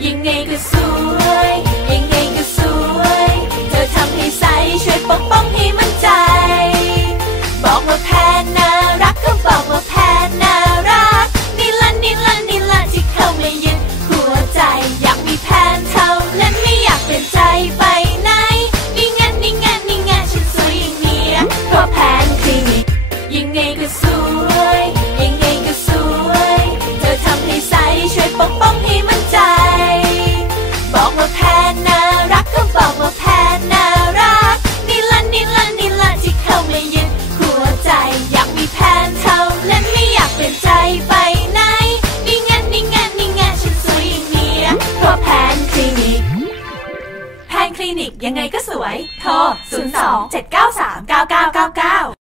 迎你嘅。 ลินิกยังไงก็สวย โทร 02 793 9999